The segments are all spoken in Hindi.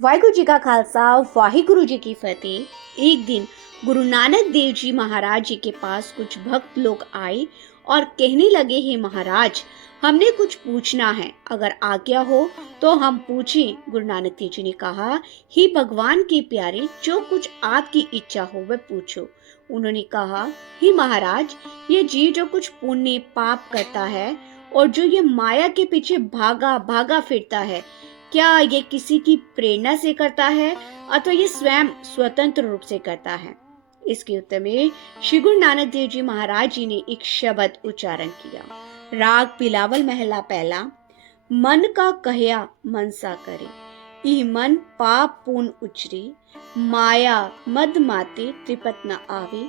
वाहिगुरु जी का खालसा वाहिगुरु जी की फतेह। एक दिन गुरु नानक देव जी महाराज जी के पास कुछ भक्त लोग आए और कहने लगे, हे महाराज, हमने कुछ पूछना है, अगर आज्ञा हो तो हम पूछें। गुरु नानक देव जी ने कहा, हे भगवान के प्यारे, जो कुछ आपकी इच्छा हो वह पूछो। उन्होंने कहा, हे महाराज, ये जीव जो कुछ पुण्य पाप करता है और जो ये माया के पीछे भागा भागा फिरता है, क्या ये किसी की प्रेरणा से करता है अथवा ये स्वयं स्वतंत्र रूप से करता है? इसके उत्तर में श्री गुरु नानक देव जी महाराज जी ने एक शब्द उच्चारण किया। राग बिलावल महला पहला। मन का कहया मनसा करे, ई मन पाप पून उचरी, माया मद माते त्रिपत न आवे,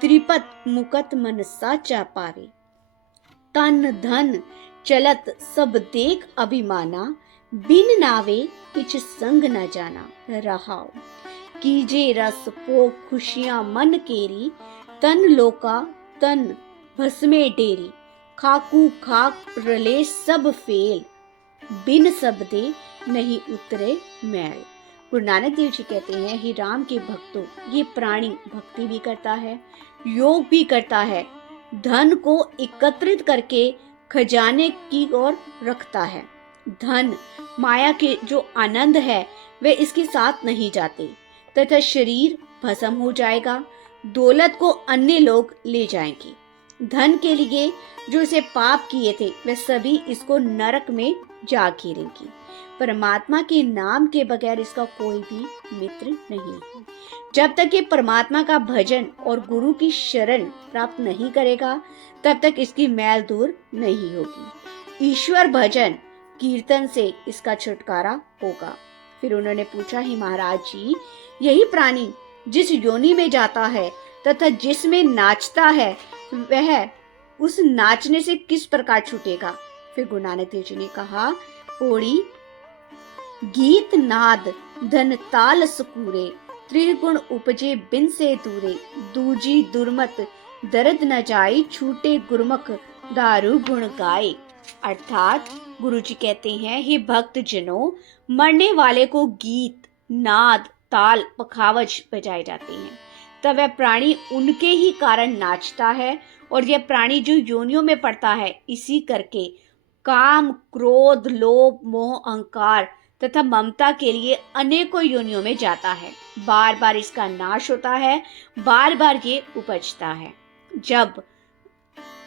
त्रिपत मुकत मन साचा पावे। तन धन चलत सब देख अभिमाना, बिन नावे किछ संग न जाना। रहाओ कीजे रस पो खुशियां मन केरी, तन लोका तन भस्मे डेरी, खाकू खाक रले सब फेल, बिन सबदे नहीं उतरे मैल। गुरु नानक देव जी कहते हैं, हे राम के भक्तों, ये प्राणी भक्ति भी करता है, योग भी करता है, धन को एकत्रित करके खजाने की ओर रखता है। धन माया के जो आनंद है वे इसके साथ नहीं जाते तथा शरीर भस्म हो जाएगा, दौलत को अन्य लोग ले जाएंगे। धन के लिए जो इसे पाप किए थे वे सभी इसको नरक में जा गिरेंगे। परमात्मा के नाम के बगैर इसका कोई भी मित्र नहीं है। जब तक ये परमात्मा का भजन और गुरु की शरण प्राप्त नहीं करेगा तब तक इसकी मैल दूर नहीं होगी। ईश्वर भजन कीर्तन से इसका छुटकारा होगा। फिर उन्होंने पूछा, ही महाराज जी, यही प्राणी जिस योनि में जाता है तथा जिसमें नाचता है वह उस नाचने से किस प्रकार छूटेगा? फिर गुरु नानक देव जी ने कहा, ओड़ी गीत नाद धन ताल सुकूरे, त्रिगुण उपजे बिन से दूरे, दूजी दुर्मत दर्द न जाए, छूटे गुरमुख दारू गुण गाए। अर्थात गुरु जी कहते हैं, हे भक्त जनों, मरने वाले को गीत नाद ताल पखावज बजाए जाते हैं, तब वह प्राणी उनके ही कारण नाचता है। और यह प्राणी जो योनियों में पड़ता है इसी करके काम क्रोध लोभ मोह अहंकार तथा ममता के लिए अनेकों योनियों में जाता है। बार बार इसका नाश होता है, बार बार ये उपजता है। जब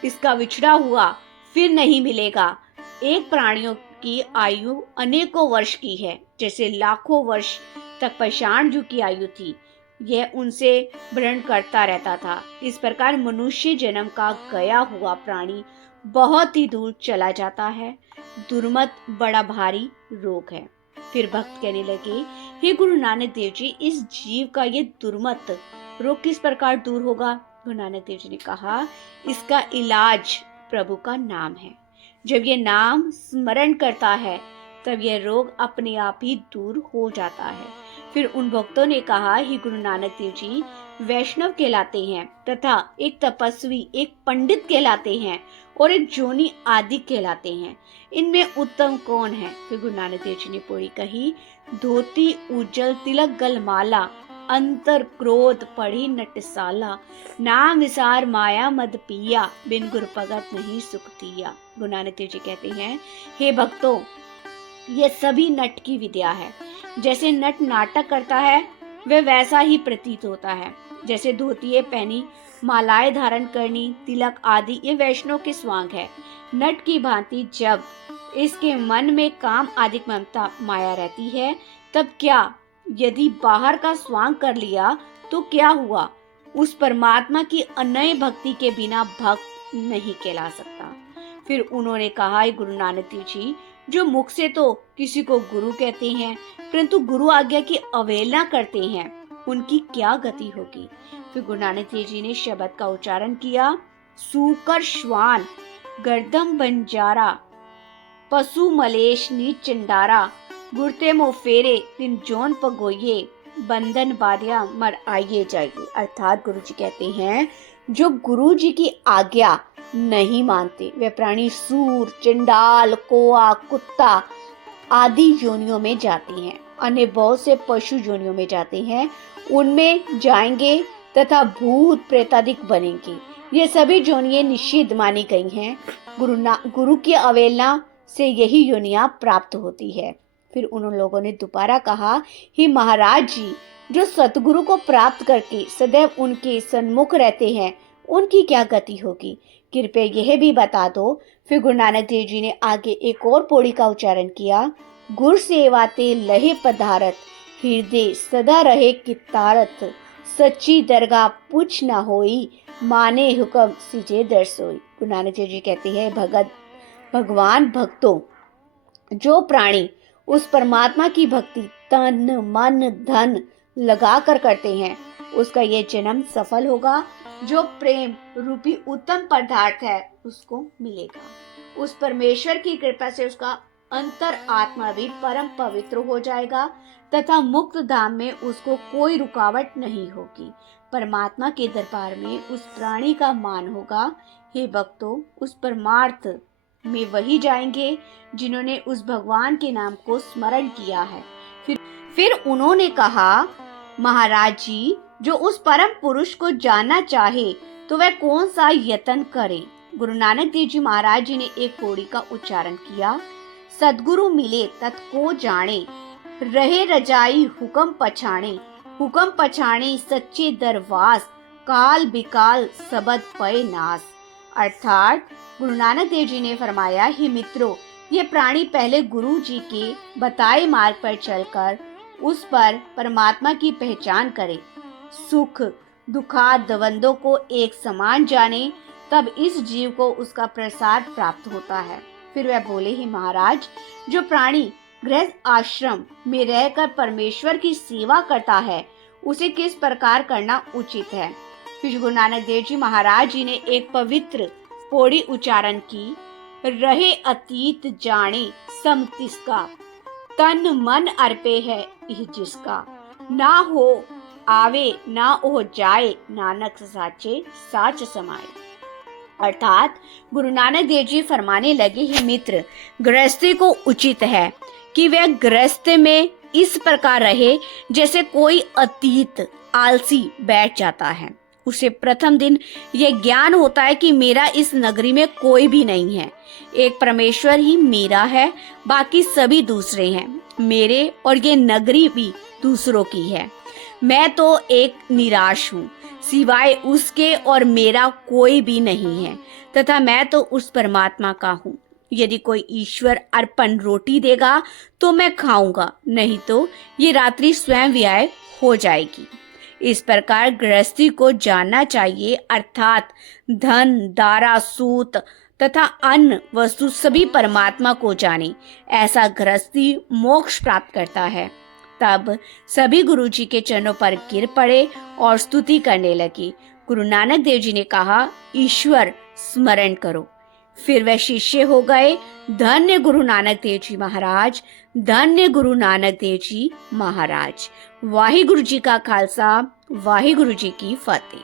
इसका विछड़ा हुआ फिर नहीं मिलेगा। एक प्राणियों की आयु अनेकों वर्ष की है, जैसे लाखों वर्ष तक पाषाण युग की आयु थी, यह उनसे भ्रमण करता रहता था। इस प्रकार मनुष्य जन्म का गया हुआ प्राणी बहुत ही दूर चला जाता है। दुर्मत बड़ा भारी रोग है। फिर भक्त कहने लगे, हे गुरु नानक देव जी, इस जीव का ये दुर्मत रोग किस प्रकार दूर होगा? गुरु नानक देव जी ने कहा, इसका इलाज प्रभु का नाम है। जब ये नाम स्मरण करता है तब यह रोग अपने आप ही दूर हो जाता है। फिर उन भक्तों ने कहा, हे गुरु नानक देव जी, वैष्णव कहलाते हैं तथा एक तपस्वी एक पंडित कहलाते हैं और एक जोनी आदि कहलाते हैं, इनमें उत्तम कौन है? फिर गुरु नानक देव जी ने पौड़ी कही, धोती उज्जल तिलक गलमाला, अंतर क्रोध पढ़ी नटसाला, नाम विसार माया मद पिया, बिन गुरु भगत नहीं सुखतिया। गुरु नानक देव जी कहते हैं, हे भक्तों, ये सभी नट की विद्या है। जैसे नट नाटक करता है वह वैसा ही प्रतीत होता है। जैसे धोतिये पहनी, मालाएं धारण करनी, तिलक आदि ये वैष्णव के स्वांग है। नट की भांति जब इसके मन में काम आदि ममता माया रहती है तब क्या, यदि बाहर का स्वांग कर लिया तो क्या हुआ? उस परमात्मा की अनन्य भक्ति के बिना भक्त नहीं कहला सकता। फिर उन्होंने कहा, गुरु नानक देव जी, जो मुख से तो किसी को गुरु कहते हैं परंतु गुरु आज्ञा की अवहेलना करते हैं, उनकी क्या गति होगी? फिर गुरु नानक देव जी ने शब्द का उच्चारण किया, सूकर श्वान गर्दम बंजारा, पशु मलेश नीच चंडारा, गुरते मो फेरे तिन जोन पगोइये, बंधन बाधिया मर आइए जाइए। अर्थात गुरु जी कहते हैं, जो गुरु जी की आज्ञा नहीं मानते वे प्राणी सूर चंडाल कोआ कुत्ता आदि योनियों में जाती हैं अन्य बहुत से पशु योनियों में जाते हैं, उनमें जाएंगे तथा भूत प्रेतादिक बनेंगे। ये सभी योनियां निषिद्ध मानी गई हैं। गुरु की अवहेलना से यही योनियां प्राप्त होती है। फिर उन लोगों ने दोबारा कहा, हे महाराज जी, जो सतगुरु को प्राप्त करके सदैव उनके सन्मुख रहते हैं, उनकी क्या गति होगी? कृपया यह भी बता दो। फिर गुरु नानक देव जी ने आगे एक और पौड़ी का उच्चारण किया, गुर सेवाते लहे पधारत, हृदय सदा रहे कितारत, सच्ची दरगाह पूछ न होई, माने हुक्म सीजे दरसोई। गुरु नानक देव जी कहते हैं, भगवान भक्तों, जो प्राणी उस परमात्मा की भक्ति तन मन धन लगा कर करते हैं, उसका ये जन्म सफल होगा। जो प्रेम रूपी उत्तम पदार्थ है उसको मिलेगा। उस परमेश्वर की कृपा से उसका अंतर आत्मा भी परम पवित्र हो जाएगा तथा मुक्त धाम में उसको कोई रुकावट नहीं होगी। परमात्मा के दरबार में उस प्राणी का मान होगा। हे भक्तों, उस परमार्थ में वही जाएंगे जिन्होंने उस भगवान के नाम को स्मरण किया है। फिर उन्होंने कहा, महाराज जी, जो उस परम पुरुष को जानना चाहे तो वह कौन सा यत्न करे? गुरु नानक देव जी महाराज जी ने एक पौड़ी का उच्चारण किया, सदगुरु मिले तत् को जाने, रहे रजाई हुक्म पछाणे सच्चे दरवास, काल बिकाल सबद पय नास। अर्थात गुरु नानक देव जी ने फरमाया, हे मित्रों, ये प्राणी पहले गुरु जी के बताए मार्ग पर चलकर उस पर परमात्मा की पहचान करे, सुख दुखाद द्वंद्वों को एक समान जाने, तब इस जीव को उसका प्रसाद प्राप्त होता है। फिर वह बोले, ही महाराज, जो प्राणी गृहस्थ आश्रम में रहकर परमेश्वर की सेवा करता है, उसे किस प्रकार करना उचित है? फिर गुरु नानक देव जी महाराज जी ने एक पवित्र पौड़ी उच्चारण की, रहे अतीत जाने सम तिसका, तन मन अर्पे है इह जिसका, ना हो आवे ना हो जाए, नानक साचे साच समाए। अर्थात गुरु नानक देव जी फरमाने लगे, हे मित्र, गृहस्थी को उचित है कि वह गृहस्थ में इस प्रकार रहे जैसे कोई अतीत आलसी बैठ जाता है। उसे प्रथम दिन यह ज्ञान होता है कि मेरा इस नगरी में कोई भी नहीं है, एक परमेश्वर ही मेरा है, बाकी सभी दूसरे हैं मेरे, और ये नगरी भी दूसरों की है। मैं तो एक निराश हूँ, सिवाय उसके और मेरा कोई भी नहीं है, तथा मैं तो उस परमात्मा का हूँ। यदि कोई ईश्वर अर्पण रोटी देगा तो मैं खाऊंगा, नहीं तो ये रात्रि स्वयं व्यय हो जाएगी। इस प्रकार गृहस्थी को जानना चाहिए, अर्थात धन दारा सूत तथा अन्न वस्तु सभी परमात्मा को जाने। ऐसा गृहस्थी मोक्ष प्राप्त करता है। तब सभी गुरु जी के चरणों पर गिर पड़े और स्तुति करने लगे। गुरु नानक देव जी ने कहा, ईश्वर स्मरण करो। फिर वह शिष्य हो गए। धन्य गुरु नानक देव जी महाराज, धन्य गुरु नानक देव जी महाराज। वाहिगुरु जी का खालसा, वाहिगुरु जी की फतेह।